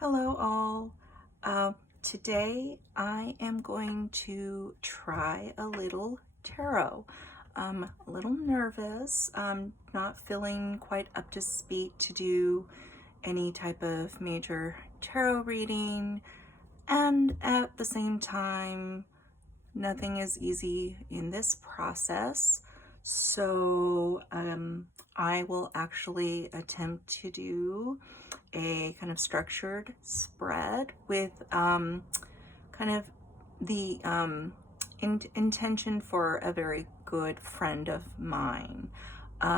Hello all. Today I am going to try a little tarot. I'm a little nervous. I'm not feeling quite up to speed to do any type of major tarot reading, and at the same time, nothing is easy in this process. So I will actually attempt to do a kind of structured spread with kind of the intention for a very good friend of mine.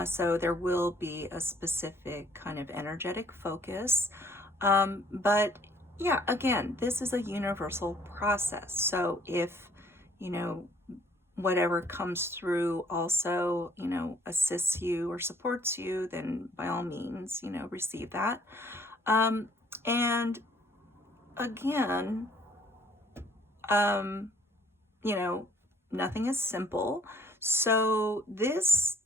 So there will be a specific kind of energetic focus. But yeah, again, this is a universal process. So if, you know, whatever comes through also, assists you or supports you, then by all means, receive that. And again, um, you know, nothing is simple. So this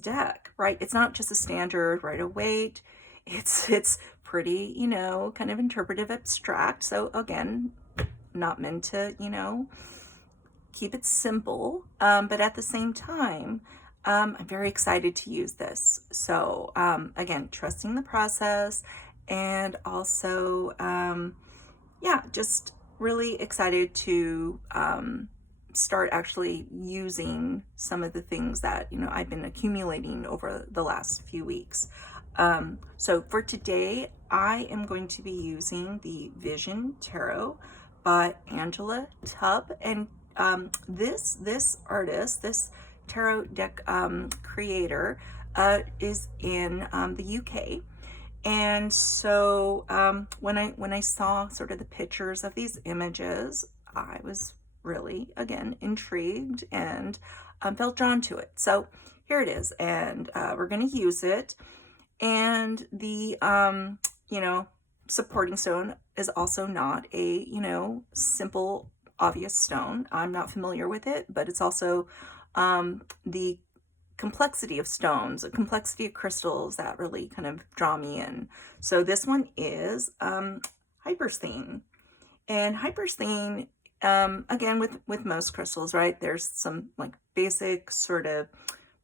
deck, right? It's not just a standard Rider Waite. It's pretty, kind of interpretive abstract. So again, not meant to, keep it simple. But at the same time, I'm very excited to use this. So again, trusting the process, and also, yeah, just really excited to start actually using some of the things that, I've been accumulating over the last few weeks. So for today, I am going to be using the Vision Tarot by Angela Tubb. And this artist, this tarot deck creator, is in the UK. And so when I saw sort of the pictures of these images, I was really, again, intrigued and felt drawn to it. So here it is, and we're going to use it. And the, supporting stone is also not a, simple, obvious stone. I'm not familiar with it, but it's also the complexity of stones, a complexity of crystals that really kind of draw me in. So this one is hypersthene. And hypersthene, again, with most crystals, right, there's some like basic sort of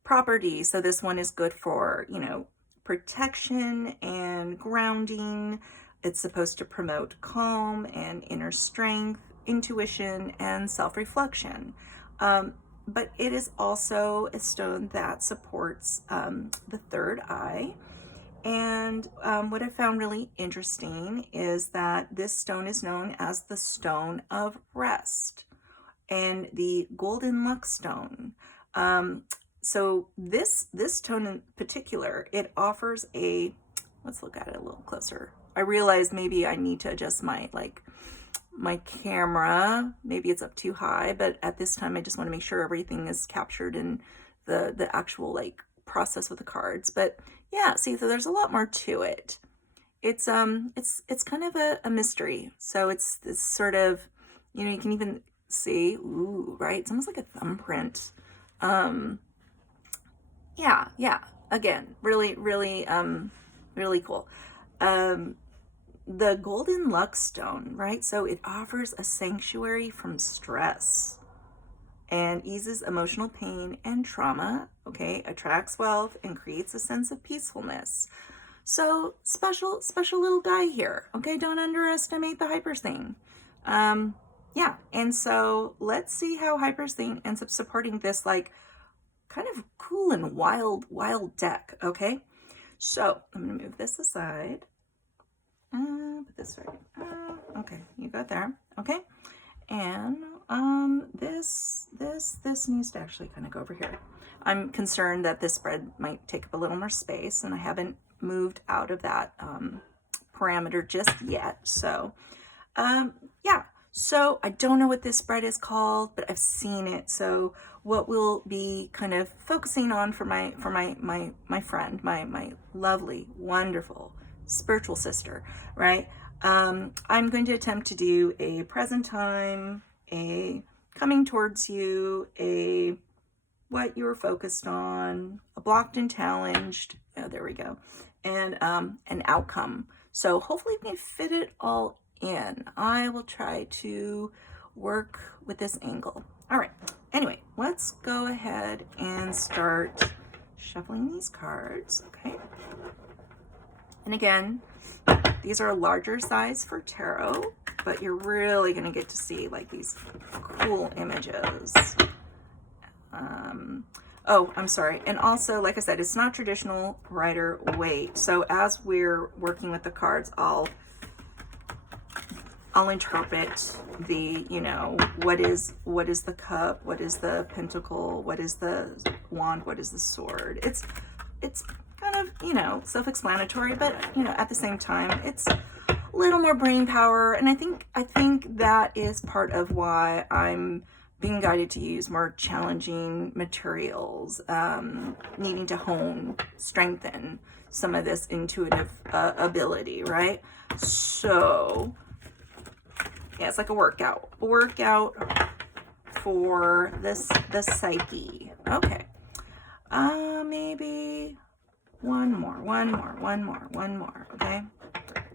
properties. So this one is good for, protection and grounding. It's supposed to promote calm and inner strength, intuition, and self-reflection. But it is also a stone that supports the third eye. And what I found really interesting is that this stone is known as the Stone of Rest and the Golden Luck Stone. So this stone in particular, it offers let's look at it a little closer. I realize maybe I need to adjust my camera. Maybe it's up too high, but at this time I just want to make sure everything is captured in the actual process with the cards. But yeah, see, so there's a lot more to it. It's kind of a mystery. So it's sort of, you can even see, ooh, right? It's almost like a thumbprint. Yeah. Again, really, really, really cool. The Golden Luck Stone, right? So it offers a sanctuary from stress and eases emotional pain and trauma, okay? Attracts wealth and creates a sense of peacefulness. So special little guy here, okay? Don't underestimate the hypersthene. Yeah, and so let's see how hypersthene ends up supporting this kind of cool and wild deck, okay? So I'm gonna move this aside. Put this right. Okay, you got there. Okay, and this needs to actually kind of go over here. I'm concerned that this spread might take up a little more space, and I haven't moved out of that parameter just yet. So, yeah. So I don't know what this spread is called, but I've seen it. So what we'll be kind of focusing on for my friend, my lovely, wonderful spiritual sister, right? I'm going to attempt to do a present time, a coming towards you, a what you were focused on, a blocked and challenged, oh, there we go, and an outcome. So hopefully we can fit it all in. I will try to work with this angle. All right, anyway, let's go ahead and start shuffling these cards, okay? And again, these are a larger size for tarot, but you're really gonna get to see like these cool images. Oh, I'm sorry. And also, like I said, it's not traditional Rider Waite. So as we're working with the cards, I'll interpret the, you know, what is the cup, what is the pentacle, what is the wand, what is the sword. It's kind of, you know, self-explanatory, but you know, at the same time, it's a little more brain power. And I think that is part of why I'm being guided to use more challenging materials, needing to hone, strengthen some of this intuitive ability, right? So yeah, it's like a workout for the psyche. Okay, maybe one more. Okay,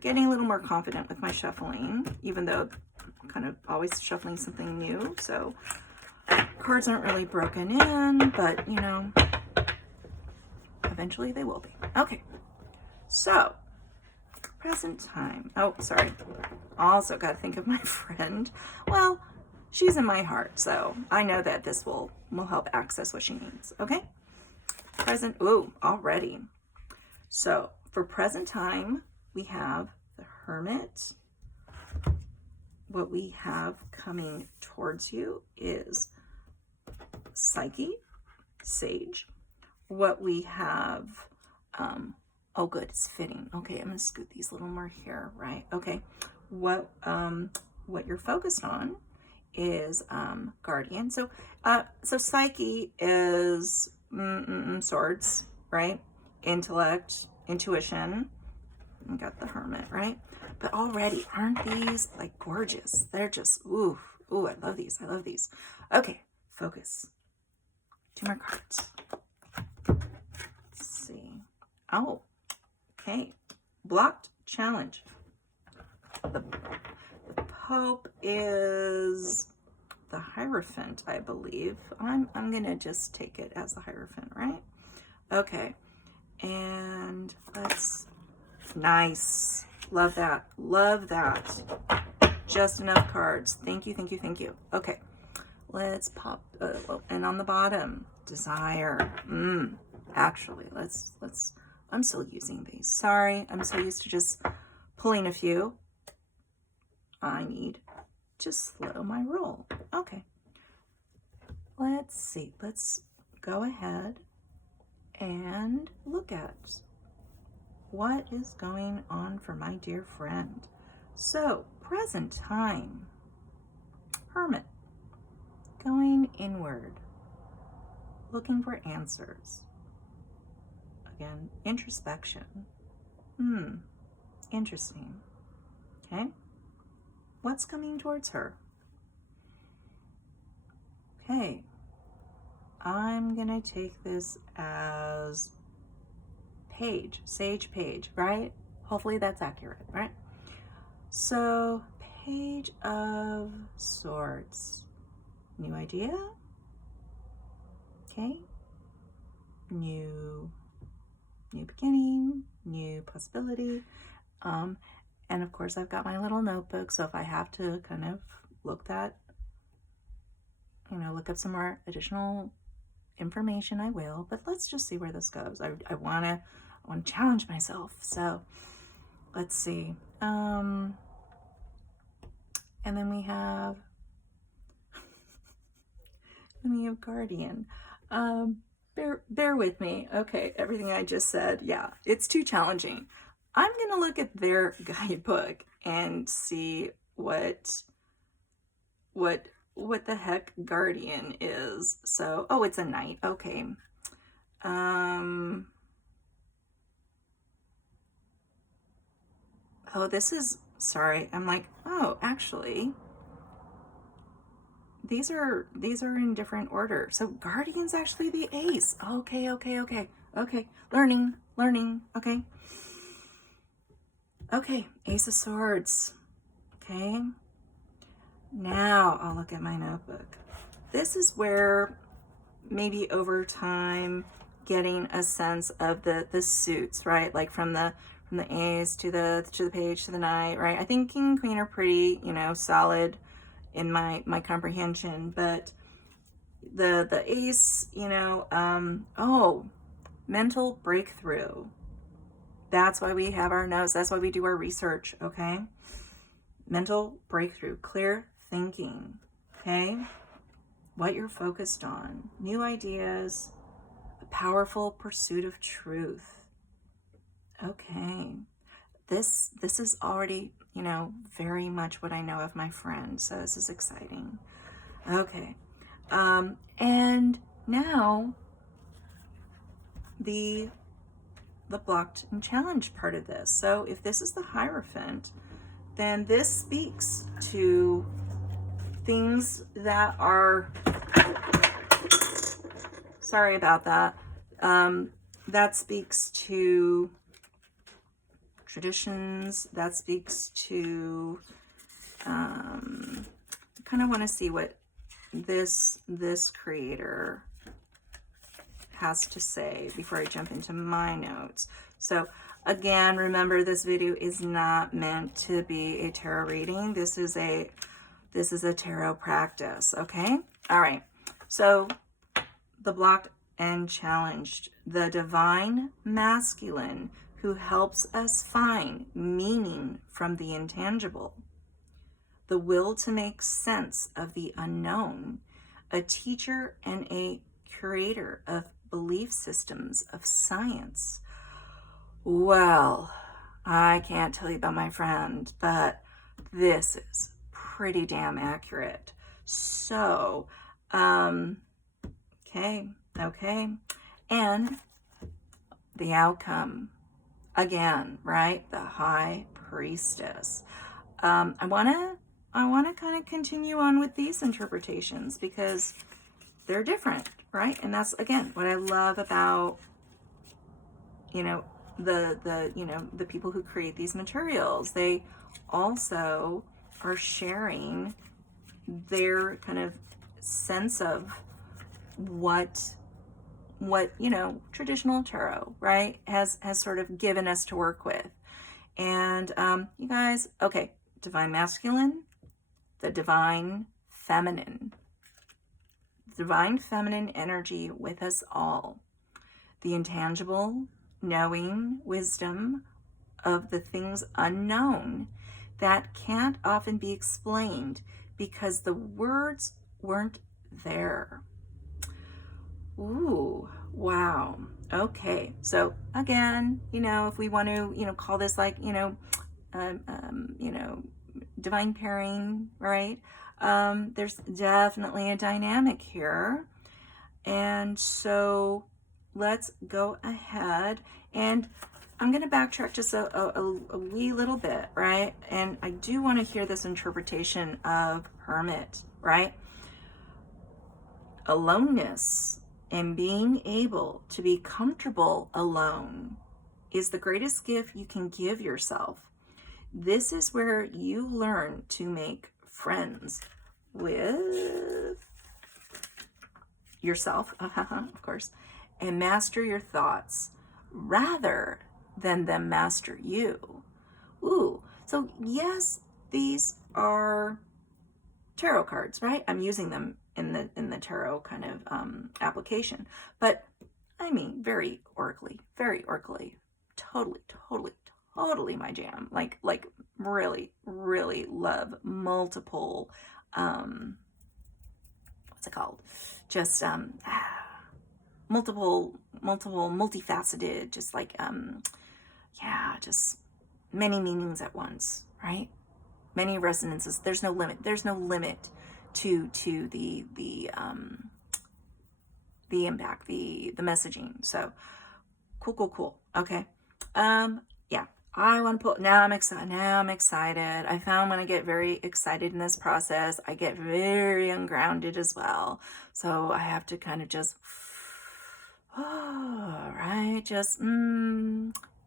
getting a little more confident with my shuffling, even though I'm kind of always shuffling something new, so cards aren't really broken in, but you know, eventually they will be. Okay, so present time. Oh, sorry. Also got to think of my friend. Well, she's in my heart, so I know that this will help access what she needs. Okay, present. Ooh, already. So for present time, we have the Hermit. What we have coming towards you is Psyche, Sage. What we have, oh good, it's fitting. Okay, I'm gonna scoot these a little more here, right? Okay, what you're focused on is Guardian. So Psyche is swords, right? Intellect, intuition. We got the Hermit, right? But already, aren't these like gorgeous? They're just, ooh, I love these. Okay, focus. 2 more cards. Let's see. Oh, okay. Blocked challenge. The Pope is the Hierophant, I believe. I'm gonna just take it as the Hierophant, right? Okay. And let's, nice. Love that. Just enough cards. Thank you. Okay. Let's pop, and on the bottom, desire. Actually, let's, I'm still using these. Sorry, I'm so used to just pulling a few. I need to slow my roll. Okay. Let's see. Let's go ahead and look at what is going on for my dear friend. So, present time. Hermit. Going inward. Looking for answers. Again, introspection. Interesting. Okay. What's coming towards her? Okay. I'm gonna take this as page, Sage Page, right? Hopefully that's accurate, right? So, Page of Swords. New idea? Okay. New beginning, new possibility. And of course I've got my little notebook, so if I have to kind of look up some more additional information, I will, but let's just see where this goes. I want to challenge myself. So let's see. And then we have Guardian. Bear with me. Okay, everything I just said, yeah, it's too challenging. I'm gonna look at their guidebook and see what the heck Guardian is. So, oh, it's a knight. Okay. Oh, this is, sorry. I'm like, oh, actually, these are in different order. So Guardian's actually the ace. Okay, okay, okay, okay. Learning. Okay. Okay, Ace of Swords. Okay. Now I'll look at my notebook. This is where maybe over time getting a sense of the suits, right? Like from the ace to the page to the knight, right? I think king and queen are pretty, solid in my comprehension, but the ace, oh, mental breakthrough. That's why we have our notes. That's why we do our research, okay? Mental breakthrough, clear thinking, okay? What you're focused on, new ideas, a powerful pursuit of truth. Okay. This is already, very much what I know of my friend, so this is exciting. Okay. And now the blocked and challenged part of this. So if this is the Hierophant, then this speaks to things that are, sorry about that, that speaks to traditions, that speaks to, kind of want to see what this creator has to say before I jump into my notes. So again, remember, this video is not meant to be a tarot reading. This is a tarot practice, okay? All right. So the blocked and challenged, the divine masculine who helps us find meaning from the intangible, the will to make sense of the unknown, a teacher and a curator of belief systems of science. Well, I can't tell you about my friend, but this is pretty damn accurate. So, okay. And the outcome, again, right? The High Priestess. I want to kind of continue on with these interpretations because they're different, right? And that's, again, what I love about, the people who create these materials. They also are sharing their kind of sense of what traditional tarot, right, has sort of given us to work with. And you guys, okay, divine masculine, the divine feminine energy with us all, the intangible knowing wisdom of the things unknown that can't often be explained because the words weren't there. Ooh, wow. Okay. So again, if we want to, call this like, divine pairing, right? There's definitely a dynamic here. And so let's go ahead, and I'm going to backtrack just a wee little bit, right? And I do want to hear this interpretation of hermit, right? Aloneness and being able to be comfortable alone is the greatest gift you can give yourself. This is where you learn to make friends with yourself, of course, and master your thoughts rather than them master you. Ooh, so yes, these are tarot cards, right? I'm using them in the tarot kind of application, but I mean, very oracly, totally my jam. Like really love multiple, what's it called? Just multifaceted, just like just many meanings at once, right? Many resonances. There's no limit to the impact, the messaging. So cool. Okay. Yeah, I want to pull. Now I'm excited. Now I'm excited. I found when I get very excited in this process, I get very ungrounded as well. So I have to kind of just, all right, just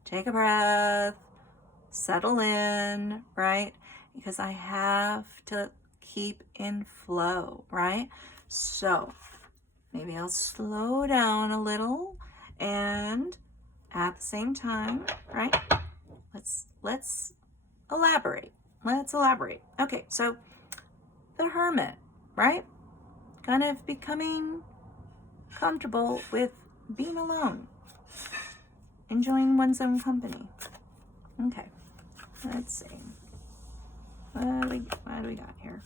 take a breath, settle in, right? Because I have to keep in flow, right? So maybe I'll slow down a little, and at the same time, right? Let's elaborate. Let's elaborate. Okay, so the hermit, right? Kind of becoming comfortable with being alone, enjoying one's own company. Okay, let's see. What do we got here?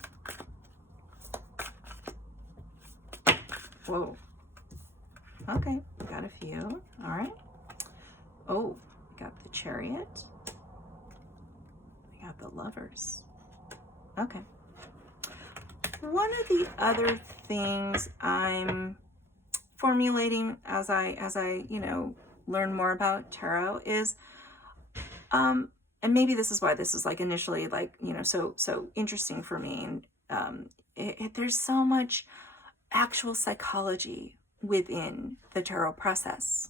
Whoa. Okay, we got a few. All right. Oh, we got the Chariot. We got the Lovers. Okay. One of the other things I'm formulating as I learn more about tarot is and maybe this is why this is like initially like so interesting for me. And there's so much actual psychology within the tarot process,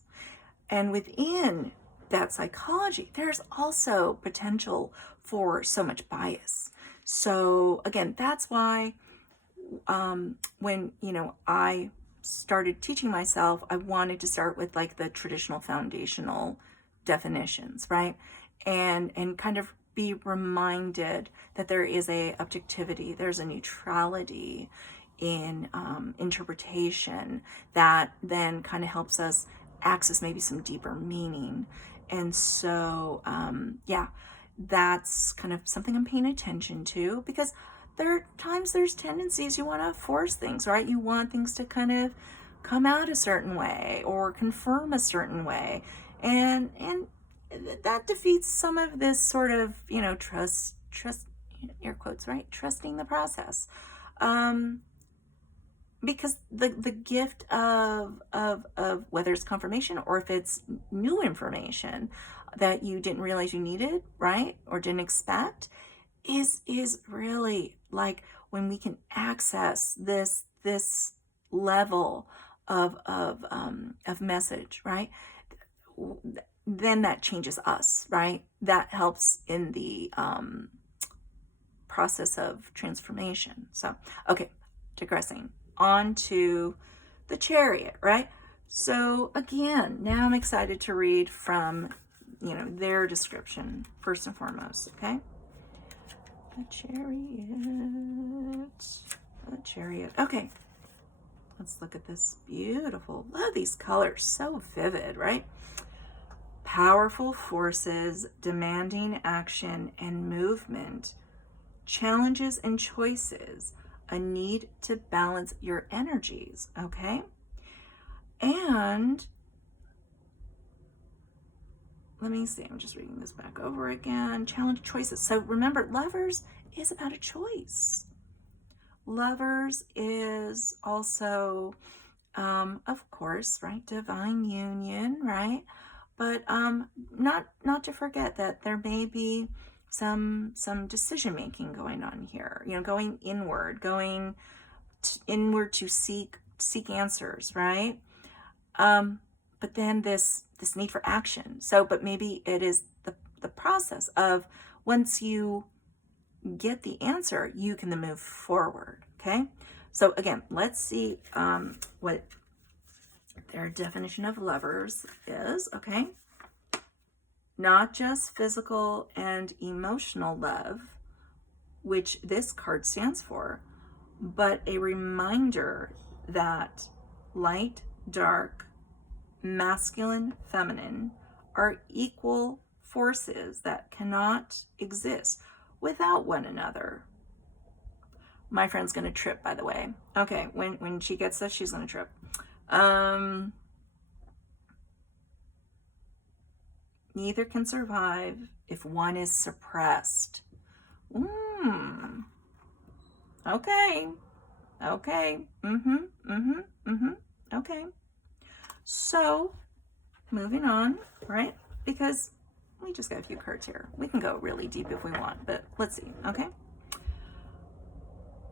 and within that psychology there's also potential for so much bias. So again, that's why when I started teaching myself, I wanted to start with like the traditional foundational definitions, right? And kind of be reminded that there is a objectivity, there's a neutrality in interpretation that then kind of helps us access maybe some deeper meaning. And so yeah, that's kind of something I'm paying attention to, because there are times there's tendencies you want to force things, right? You want things to kind of come out a certain way or confirm a certain way, and that defeats some of this sort of trust air quotes, right? Trusting the process, because the gift of whether it's confirmation or if it's new information that you didn't realize you needed, right, or didn't expect, is really like when we can access this level of message, right? Then that changes us, right? That helps in the process of transformation. So okay, digressing on to the Chariot, right? So again, now I'm excited to read from their description first and foremost. Okay. The Chariot. Okay, let's look at this beautiful. Love these colors, so vivid, right? Powerful forces demanding action and movement, challenges and choices, a need to balance your energies. Okay, and let me see, I'm just reading this back over again. Challenge, choices. So remember, Lovers is about a choice. Lovers is also, of course, right, divine union, right? But not to forget that there may be some decision making going on here. Going inward, inward to seek answers, right? But then this need for action. So, but maybe it is the process of, once you get the answer, you can then move forward. Okay, so again, let's see what their definition of Lovers is. Okay, not just physical and emotional love, which this card stands for, but a reminder that light, dark, masculine, feminine are equal forces that cannot exist without one another. My friend's gonna trip, by the way. Okay, when she gets this, she's gonna trip. Neither can survive if one is suppressed. Okay. Okay. So, moving on, right? Because we just got a few cards here. We can go really deep if we want, but let's see, okay?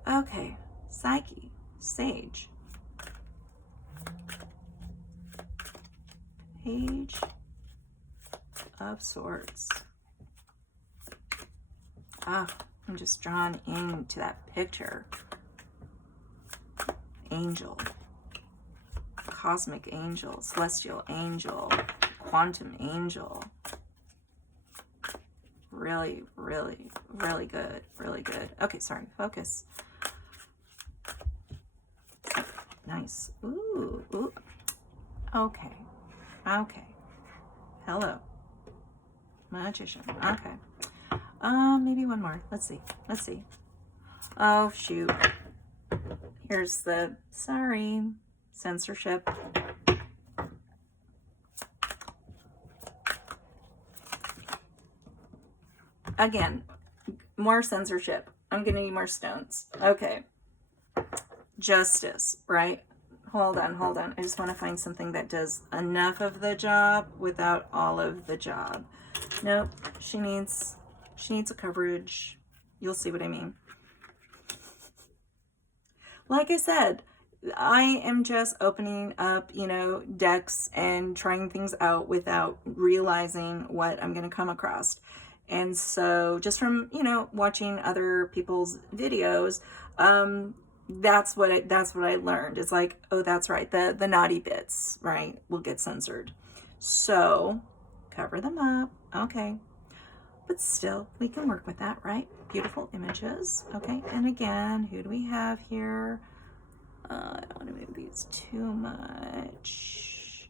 Okay, Psyche, Sage, Page of Swords. Ah, I'm just drawn into that picture. Angel, cosmic angel, celestial angel, quantum angel. Really, really, really good, really good. Okay, sorry, focus. Nice. Ooh, ooh. Okay, okay. Hello, Magician. Okay. Maybe one more. Let's see. Let's see. Oh, shoot. Here's the, sorry, censorship. Again, more censorship. I'm gonna need more stones. Okay. Justice, right? Hold on, hold on. I just want to find something that does enough of the job without all of the job. Nope, she needs a coverage. You'll see what I mean. Like I said, I am just opening up, you know, decks and trying things out without realizing what I'm going to come across. And so just from, you know, watching other people's videos, that's what I learned. It's like, oh, that's right. The naughty bits, right, will get censored. So cover them up. Okay. But still, we can work with that, right? Beautiful images. Okay. And again, who do we have here? I don't want to move these too much.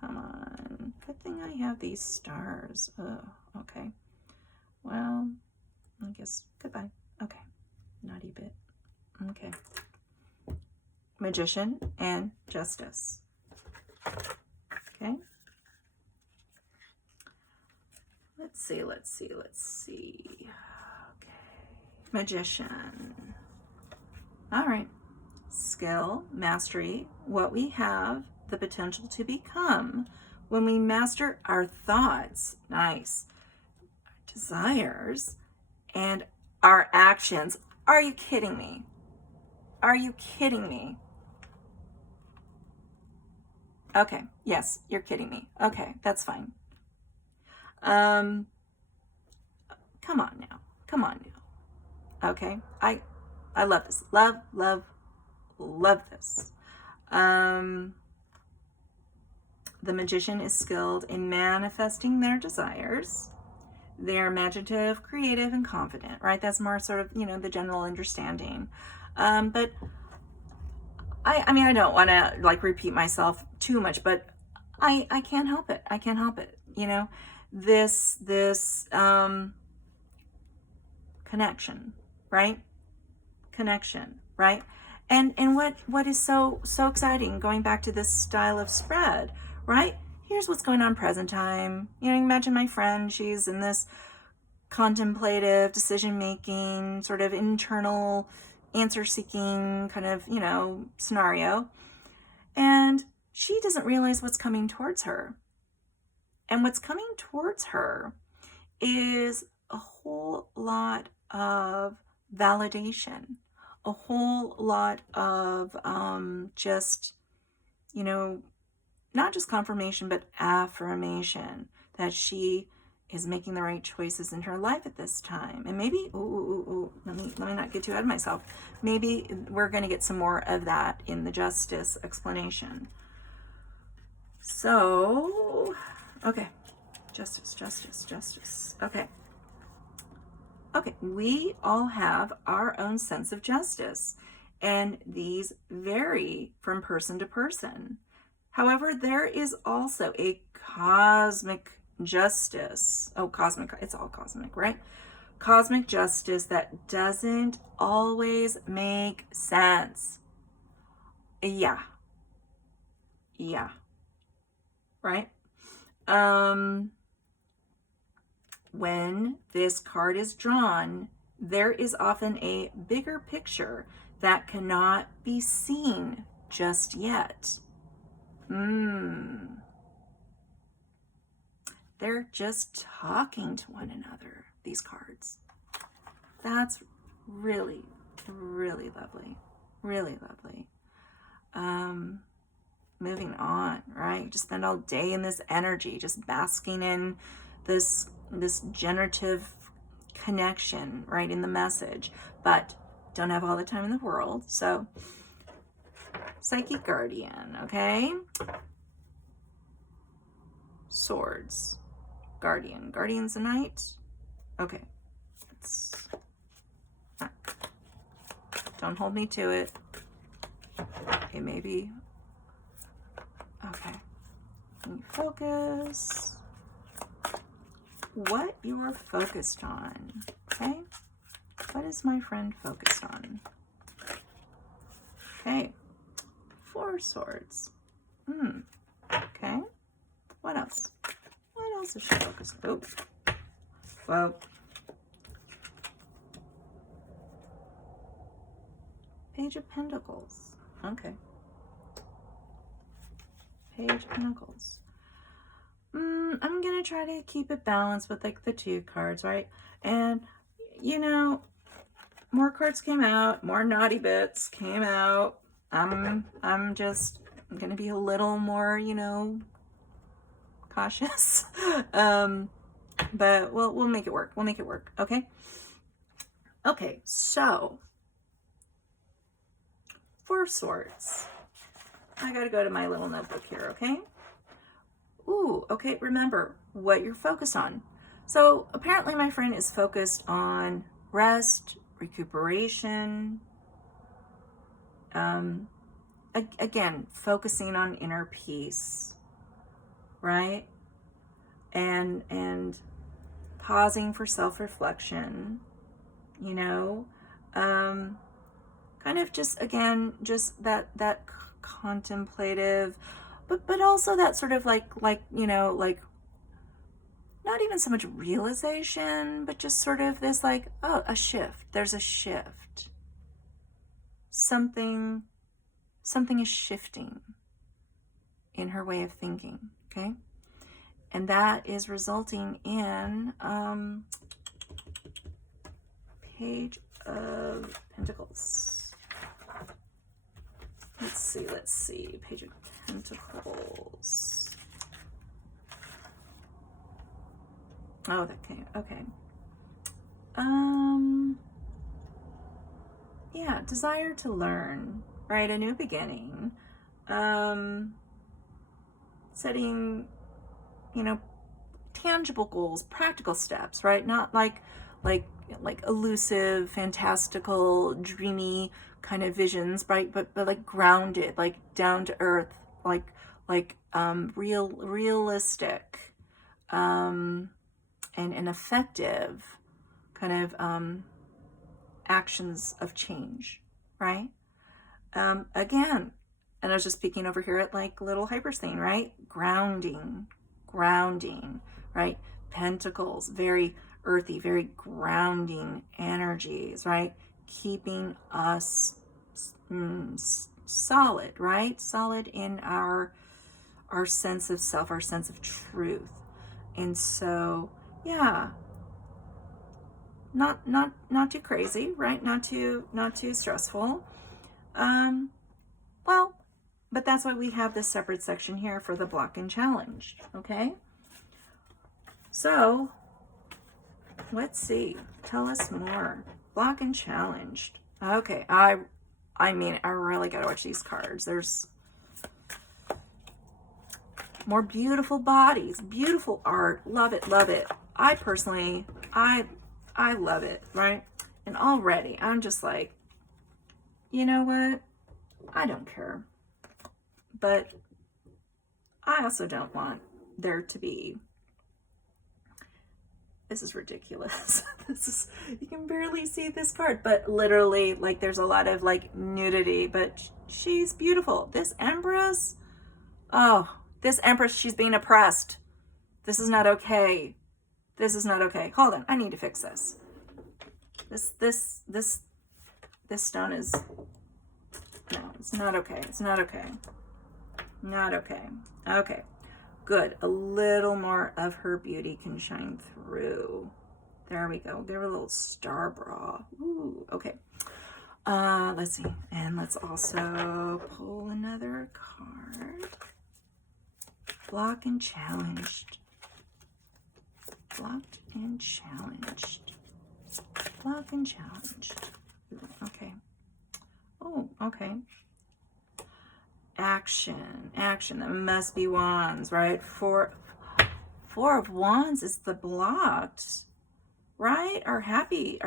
Come on. Good thing I have these stars. Oh, okay. Well, I guess goodbye. Okay. Naughty bit. Okay. Magician and Justice. Okay. Let's see, let's see, let's see. Okay. Magician. All right. Skill, mastery, what we have the potential to become when we master our thoughts. Nice. Our desires and our actions. Are you kidding me? Are you kidding me? Okay, yes, you're kidding me. Okay, that's fine. Come on now. Come on now. Okay, I love this. Love, love, love this. The magician is skilled in manifesting their desires. They're imaginative, creative, and confident, right? That's more sort of, you know, the general understanding. But I mean, I don't want to like repeat myself too much, but I can't help it. I can't help it. You know, this connection, right? Connection, right? And what is so exciting, going back to this style of spread, right? Here's what's going on present time. You know, imagine my friend, she's in this contemplative, decision-making, sort of internal, answer-seeking kind of, you know, scenario. And she doesn't realize what's coming towards her. And what's coming towards her is a whole lot of validation, a whole lot of just, you know, not just confirmation, but affirmation that she is making the right choices in her life at this time. And maybe, let me not get too ahead of myself. Maybe we're going to get some more of that in the Justice explanation. So, okay, Justice, Justice, Justice. Okay. Okay, we all have our own sense of justice, and these vary from person to person. However, there is also a cosmic justice. Oh, cosmic, it's all cosmic, right? Cosmic justice that doesn't always make sense. Yeah. Right? When this card is drawn, there is often a bigger picture that cannot be seen just yet. They're just talking to one another, these cards. That's really, really lovely. Really lovely. Moving on, right? You just spend all day in this energy, just basking in this generative connection, right, in the message, but don't have all the time in the world. So psychic guardian, okay? Swords, guardian, guardian's a knight. Okay, don't hold me to it. It may be okay. Can you focus? What you are focused on, okay? What is my friend focused on? Okay, 4 swords. Okay. What else? What else is she focused on? Oh, whoa. Page of Pentacles. Okay. Page of Pentacles. I'm gonna try to keep it balanced with like the 2 cards, right? And you know, more cards came out, more naughty bits came out. I'm gonna be a little more, you know, cautious. But we'll make it work. We'll make it work. Okay. Okay. So 4 swords. I gotta go to my little notebook here. Okay. Ooh. Okay. Remember what you're focused on. So apparently my friend is focused on rest, recuperation. Again, focusing on inner peace, right? And pausing for self-reflection, you know, kind of just, again, just that contemplative, but also that sort of like, you know, like not even so much realization, but just sort of this like, oh, a shift. There's a shift. Something is shifting in her way of thinking, okay? And that is resulting in Page of Pentacles. Let's see. Page of Pentacles. Oh, okay. Yeah, desire to learn, right? A new beginning. Setting, you know, tangible goals, practical steps, right? Not like elusive, fantastical, dreamy kind of visions, right? But like grounded, like down to earth, like realistic, and effective kind of actions of change, right? Again, and I was just speaking over here at like little Hypersthene, right? Grounding, right? Pentacles, very earthy, very grounding energies, right? Keeping us solid, right? Solid in our sense of self, our sense of truth. And so, yeah, not too crazy, right? Not too stressful. Well, but that's why we have this separate section here for the block and challenge, okay? So, let's see. Tell us more. Block and challenged. Okay, I mean, I really gotta watch these cards. There's more beautiful bodies, beautiful art. Love it, love it. I personally, I love it, right? And already, I'm just like, you know what? I don't care. But I also don't want there to be, this is ridiculous. You can barely see this card, but literally, like, there's a lot of like nudity, but she's beautiful. This Empress, she's being oppressed. This is not okay. This is not okay. Hold on, I need to fix this. This stone is, no, it's not okay. It's not okay. Not okay. Okay. good. A little more of her beauty can shine through. There we go. Give her a little star bra. Ooh, okay. Let's see. And let's also pull another card. Blocked and challenged. Blocked and challenged. Blocked and challenged. Okay. Oh, okay. Action. Action. That must be wands, right? Four of wands is the blocked, right? Our happy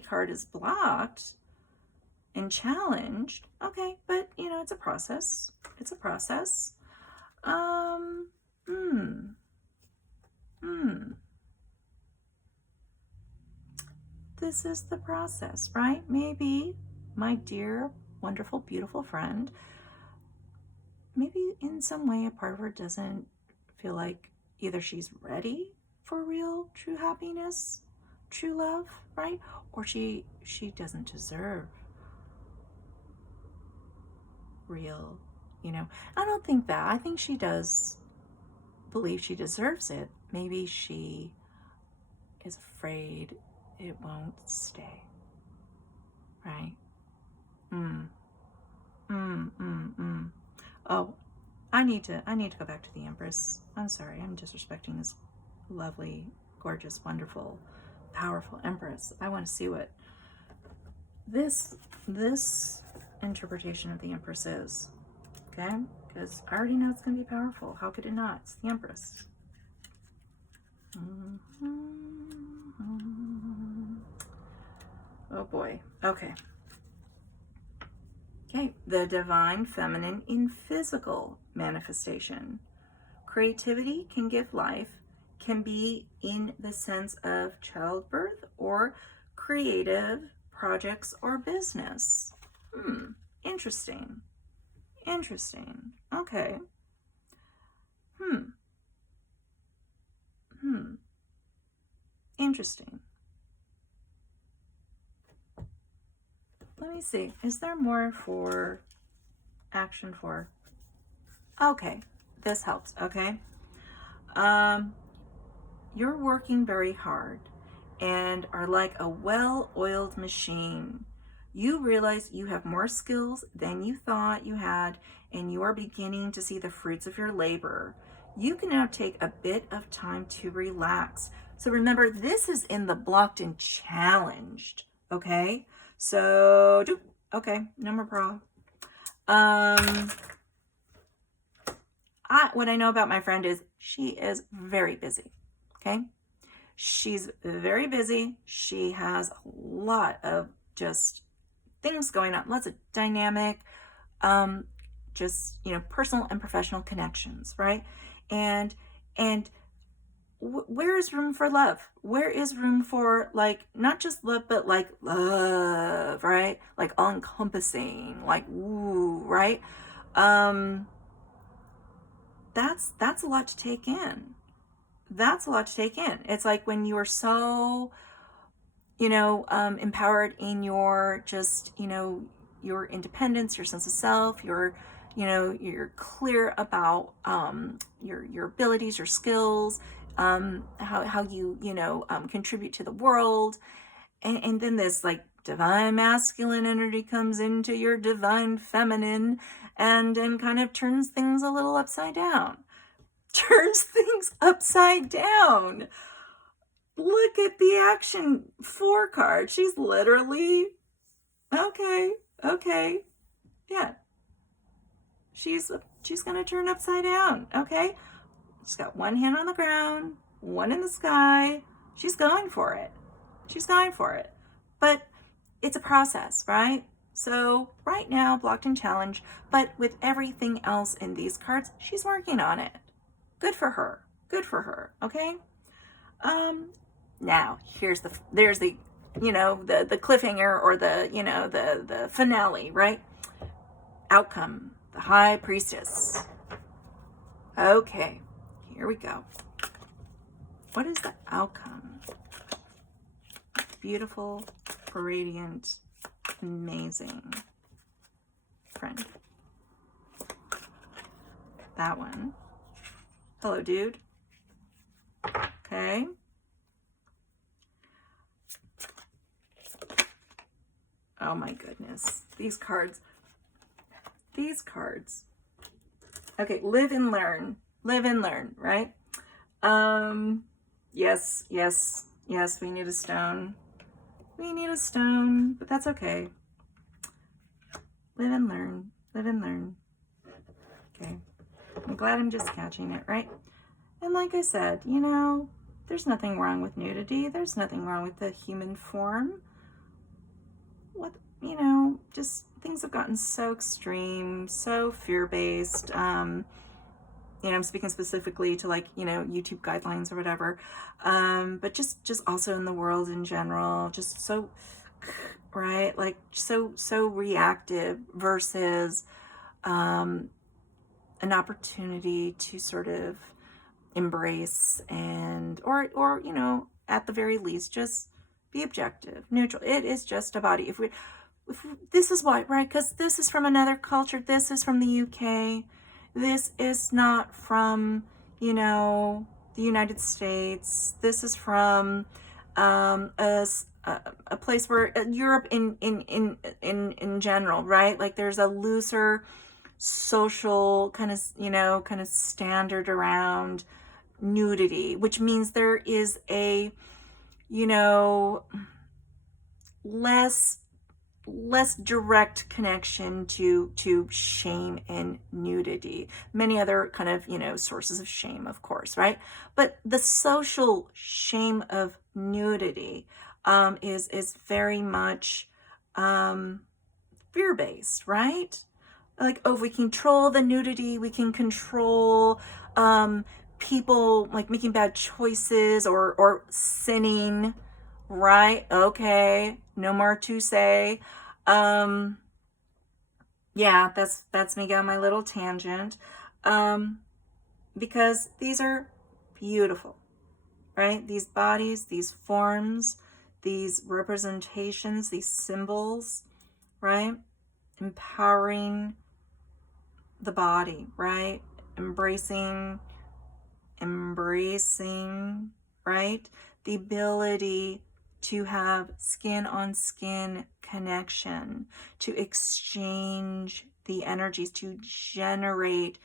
card is blocked and challenged. Okay, but you know, it's a process. It's a process. This is the process, right? Maybe, my dear, wonderful, beautiful friend, maybe in some way a part of her doesn't feel like either she's ready for real, true happiness, true love, right? Or she doesn't deserve real, you know. I don't think that. I think she does believe she deserves it. Maybe she is afraid it won't stay, right? Oh, I need to go back to the Empress. I'm sorry, I'm disrespecting this lovely, gorgeous, wonderful, powerful Empress. I want to see what this interpretation of the Empress is, okay? Because I already know it's going to be powerful. How could it not? It's the Empress. Oh boy. Okay. Okay, the divine feminine in physical manifestation. Creativity can give life, can be in the sense of childbirth or creative projects or business. Interesting. Interesting. Okay. Interesting. Let me see. Is there more for action for? Okay, this helps. Okay. You're working very hard and are like a well-oiled machine. You realize you have more skills than you thought you had, and you are beginning to see the fruits of your labor. You can now take a bit of time to relax. So remember, this is in the blocked and challenged, okay? So, okay, no more problem. What I know about my friend is she is very busy, okay? She's very busy. She has a lot of just things going on, lots of dynamic, just, you know, personal and professional connections, right? And where is room for love? Where is room for, like, not just love, but like love, right? Like all encompassing, like, ooh, right? That's a lot to take in. That's a lot to take in. It's like when you are so, you know, empowered in your just, you know, your independence, your sense of self, your, you know, you're clear about your abilities, your skills, how you, you know, contribute to the world. And then this like divine masculine energy comes into your divine feminine and kind of turns things a little upside down. Turns things upside down. Look at the action 4 card. She's literally, okay, yeah. She's gonna turn upside down, okay? She's got one hand on the ground, one in the sky. She's going for it. She's going for it. But it's a process, right? So right now, blocked and challenged, but with everything else in these cards, she's working on it. Good for her. Good for her, okay? Now, there's the, you know, the cliffhanger or the, you know, the finale, right? Outcome, the High Priestess. Okay, here we go. What is the outcome? Beautiful, radiant, amazing friend. That one. Hello, dude. Okay. Oh my goodness. These cards. These cards. Okay, live and learn. Live and learn, right? Yes, yes, yes, we need a stone. We need a stone, but that's okay. Live and learn. Live and learn. Okay. I'm glad I'm just catching it, right? And like I said, you know, there's nothing wrong with nudity. There's nothing wrong with the human form. What, you know, just things have gotten so extreme, so fear-based. You know, I'm speaking specifically to, like, you know, YouTube guidelines or whatever. But just also in the world in general, just so, right? Like so reactive versus an opportunity to sort of embrace and, or, you know, at the very least, just be objective, neutral. It is just a body. If this is why, right? Because this is from another culture. This is from the UK. This is not from, you know, the United States. This is from a place where Europe in general, right? Like there's a looser social kind of, you know, kind of standard around nudity, which means there is a, you know, less direct connection to shame and nudity. Many other kind of, you know, sources of shame, of course, right? But the social shame of nudity is very much fear-based, right? Like, oh, if we control the nudity, we can control people like making bad choices or sinning, right? Okay, no more to say. Yeah, that's me on my little tangent. Because these are beautiful, right? These bodies, these forms, these representations, these symbols, right? Empowering the body, right? Embracing, right? The ability to have skin on skin connection, to exchange the energies, to generate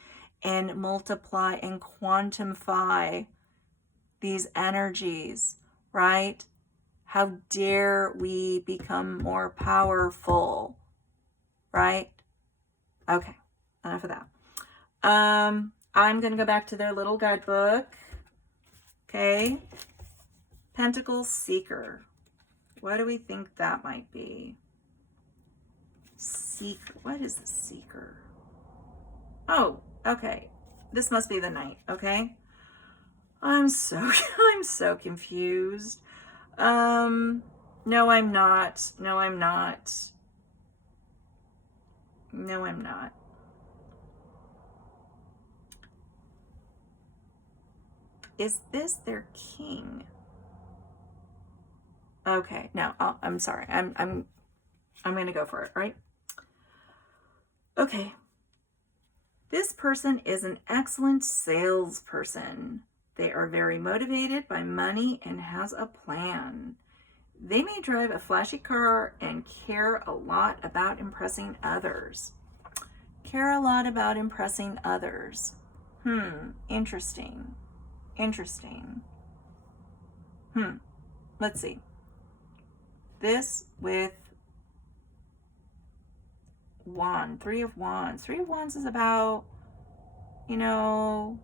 and multiply and quantify these energies, right? How dare we become more powerful, right? Okay, enough of that. I'm going to go back to their little guidebook. Okay. Pentacle Seeker. What do we think that might be? Seeker. What is the Seeker? Oh, okay. This must be the Knight, okay? I'm so confused. No, I'm not. No, I'm not. No, I'm not. Is this their king? Okay, no, I'm sorry. I'm going to go for it, right? Okay. This person is an excellent salesperson. They are very motivated by money and has a plan. They may drive a flashy car and care a lot about impressing others. Care a lot about impressing others. Interesting. Interesting. Let's see. This with wand, 3 of wands. 3 of wands is about, you know,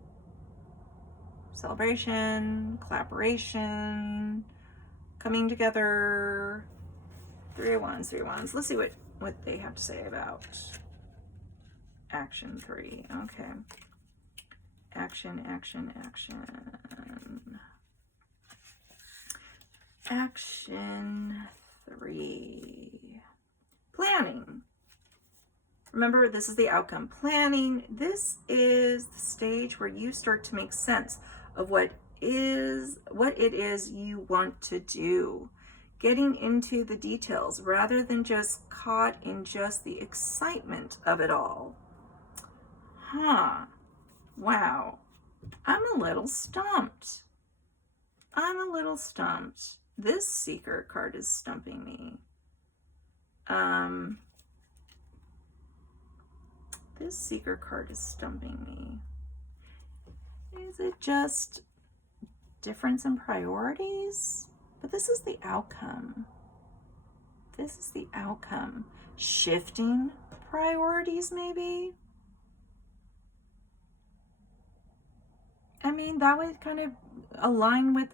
celebration, collaboration, coming together. 3 of wands, 3 of wands. Let's see what they have to say about action 3. Okay. Action, action, action. Action 3. Planning. Remember, this is the outcome. Planning, this is the stage where you start to make sense of what it is you want to do. Getting into the details rather than just caught in just the excitement of it all. Wow. I'm a little stumped. I'm a little stumped. This Seeker card is stumping me. This Seeker card is stumping me. Is it just difference in priorities? But this is the outcome. This is the outcome. Shifting priorities, maybe? I mean, that would kind of align with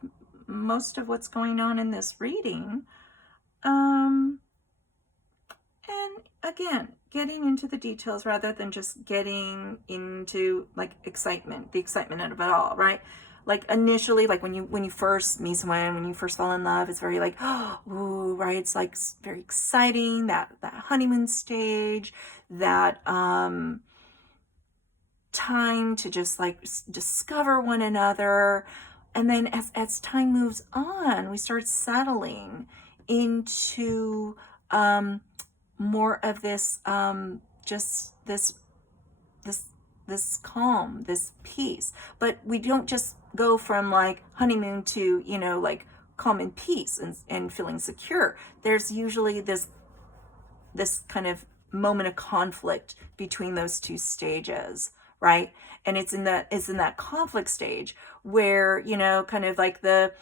most of what's going on in this reading. And again, getting into the details rather than just getting into like excitement, the excitement of it all, right? Like initially, like when you first meet someone, when you first fall in love, it's very like, oh, ooh, right? It's like very exciting, that honeymoon stage, that time to just like discover one another. And then as time moves on, we start settling into more of this just this calm, this peace. But we don't just go from like honeymoon to, you know, like calm and peace and feeling secure. There's usually this kind of moment of conflict between those two stages, right? And it's in that conflict stage where, you know, kind of like the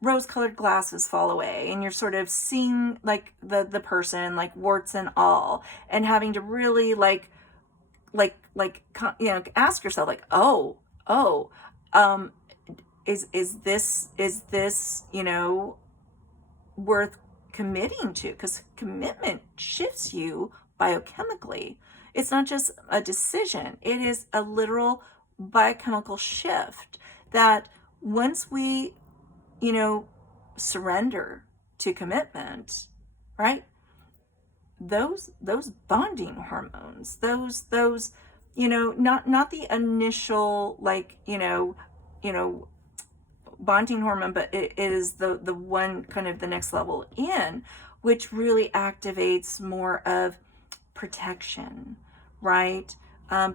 rose-colored glasses fall away and you're sort of seeing like the person like warts and all, and having to really like you know, ask yourself like, oh, is this, you know, worth committing to? Because commitment shifts you biochemically. It's not just a decision, it is a literal biochemical shift that once we, you know, surrender to commitment, right? Those bonding hormones, those, you know, not the initial like, you know, bonding hormone, but it is the one kind of the next level in, which really activates more of protection, right?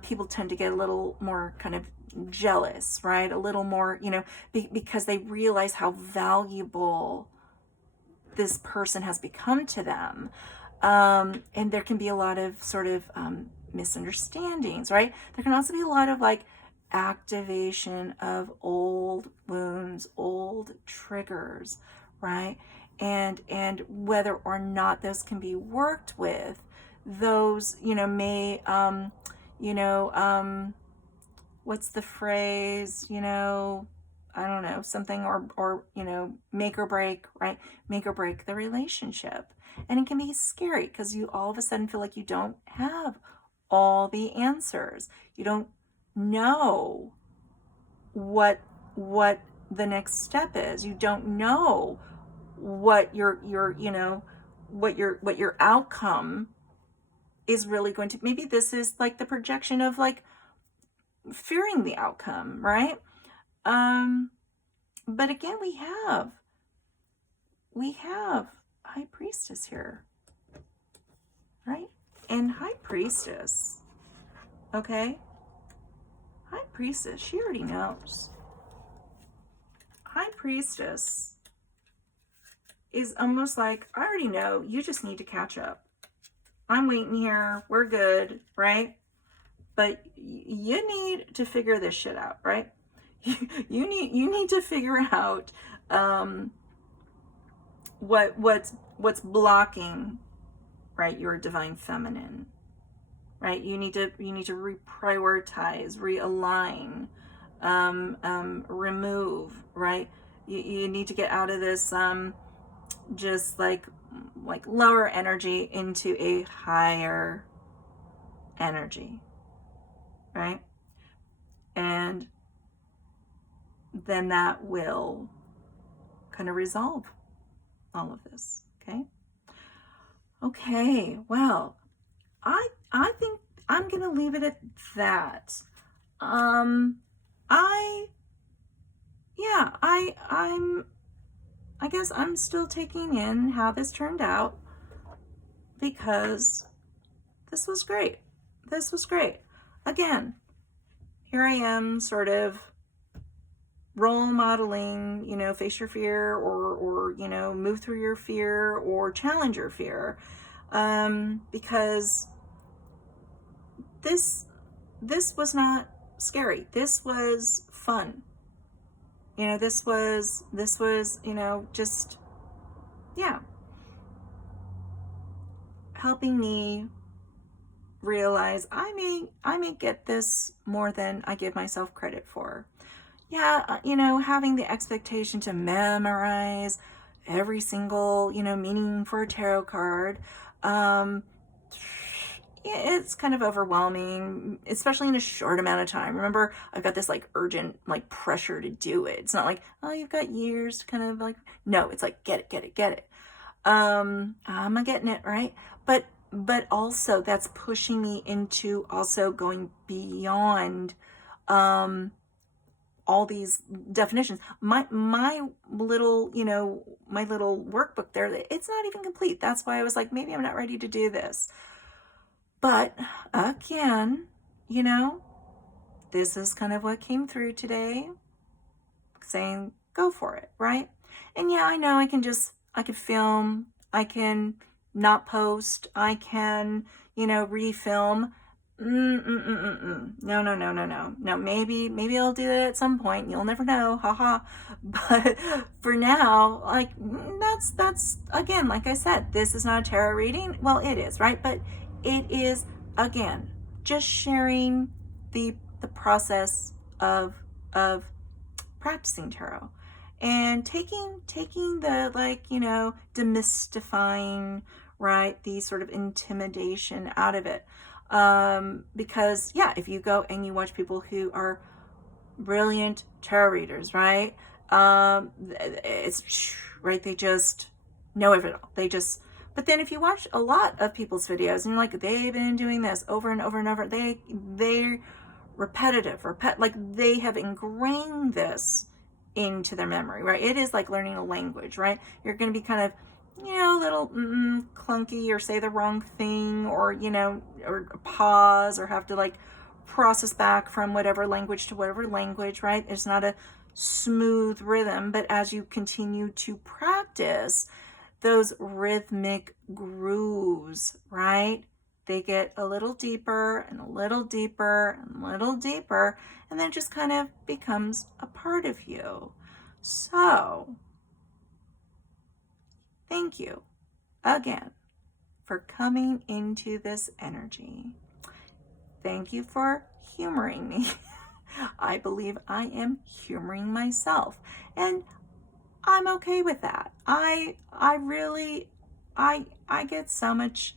People tend to get a little more kind of jealous, right? A little more, you know, because they realize how valuable this person has become to them. And there can be a lot of sort of misunderstandings, right? There can also be a lot of like activation of old wounds, old triggers, right? And whether or not those can be worked with, those, you know, may you know, what's the phrase, you know, I don't know, something or you know, make or break, right? Make or break the relationship. And it can be scary because you all of a sudden feel like you don't have all the answers. You don't know what the next step is. You don't know what your you know, what your outcome is really going to. Maybe this is like the projection of like fearing the outcome, right? But again, we have High Priestess here, right? And High Priestess, okay? High Priestess, she already knows. High Priestess is almost like, I already know, you just need to catch up. I'm waiting here, we're good, right? But you need to figure this shit out, right? You need to figure out what's blocking, right, your divine feminine, right? You need to reprioritize, realign, remove, right? You need to get out of this just like lower energy into a higher energy, right? And then that will kind of resolve all of this, okay? Okay, well, I think I'm gonna leave it at that. I guess I'm still taking in how this turned out, because this was great. This was great. Again, here I am sort of role modeling, face your fear, or move through your fear or challenge your fear. Because this was not scary. This was fun. This was, just, yeah, helping me realize I may get this more than I give myself credit for. Yeah, having the expectation to memorize every single, meaning for a tarot card, it's kind of overwhelming, especially in a short amount of time. Remember, I've got this like urgent like pressure to do it. It's not like, oh, you've got years to kind of like, no, it's like, get it. I'm not getting it, right? But also that's pushing me into also going beyond all these definitions. My little, my little workbook there, it's not even complete. That's why I was like, maybe I'm not ready to do this. But again, this is kind of what came through today, saying go for it, right? And yeah, I know I could film, I can not post, I can, refilm. No, maybe I'll do that at some point. You'll never know, haha. But for now, like, that's again, like I said, this is not a tarot reading. Well, it is, right? But it is, again, just sharing the process of practicing tarot, and taking the, like, demystifying, right, the sort of intimidation out of it. Because yeah, if you go and you watch people who are brilliant tarot readers, right, it's right, they just know it all. But then if you watch a lot of people's videos and you're like, they've been doing this over and over and over, they're repetitive, like they have ingrained this into their memory, right? It is like learning a language, right? You're going to be kind of, a little clunky, or say the wrong thing, or, or pause, or have to like process back from whatever language to whatever language, right? It's not a smooth rhythm, but as you continue to practice, those rhythmic grooves, right, they get a little deeper and a little deeper and a little deeper, and then it just kind of becomes a part of you. So, thank you again for coming into this energy. Thank you for humoring me. I believe I am humoring myself, and I'm okay with that. I really, I get so much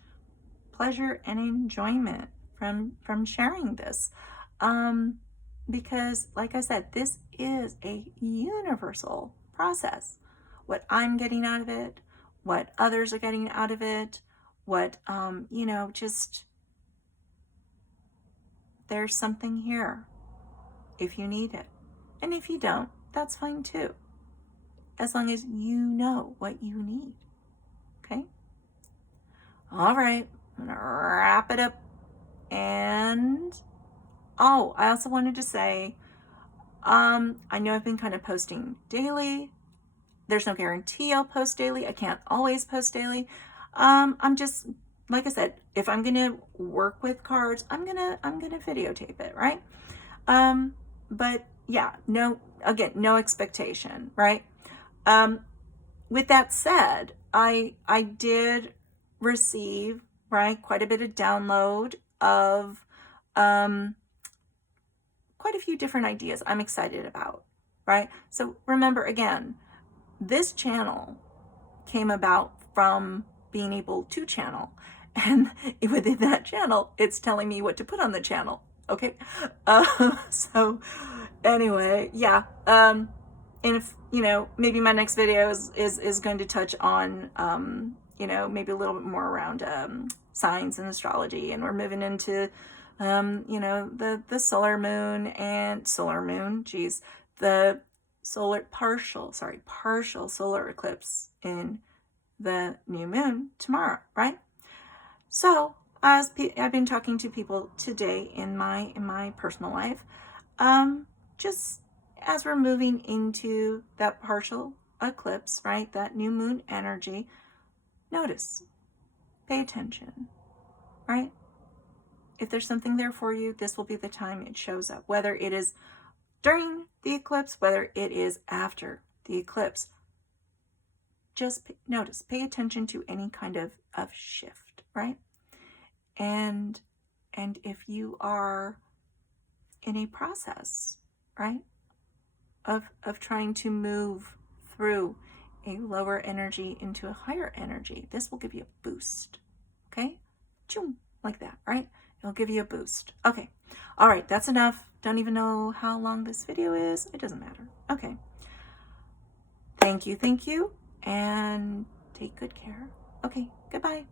pleasure and enjoyment from sharing this, because, like I said, this is a universal process. What I'm getting out of it, what others are getting out of it, what just, there's something here if you need it, and if you don't, that's fine too, as long as you know what you need. Okay? All right, I'm gonna wrap it up. And oh, I also wanted to say, I know I've been kind of posting daily. There's no guarantee I'll post daily. I can't always post daily. I'm just, like I said, if I'm gonna work with cards, I'm gonna videotape it, right? But yeah, no expectation, right? With that said, I did receive, right, quite a bit of download of quite a few different ideas I'm excited about, right? So remember, again, this channel came about from being able to channel, and within that channel, it's telling me what to put on the channel. Okay, so anyway, yeah. And if maybe my next video is going to touch on maybe a little bit more around signs and astrology, and we're moving into the the partial solar eclipse in the new moon tomorrow, right? So as I've been talking to people today in my personal life, just as we're moving into that partial eclipse, right? That new moon energy, notice, pay attention, right? If there's something there for you, this will be the time it shows up, whether it is during the eclipse, whether it is after the eclipse. Just notice, pay attention to any kind of shift, right? And if you are in a process, right, of trying to move through a lower energy into a higher energy, this will give you a boost, okay? Choom, like that, right? It'll give you a boost. Okay, all right, that's enough. Don't even know how long this video is. It doesn't matter. Okay. Thank you, and take good care. Okay, goodbye.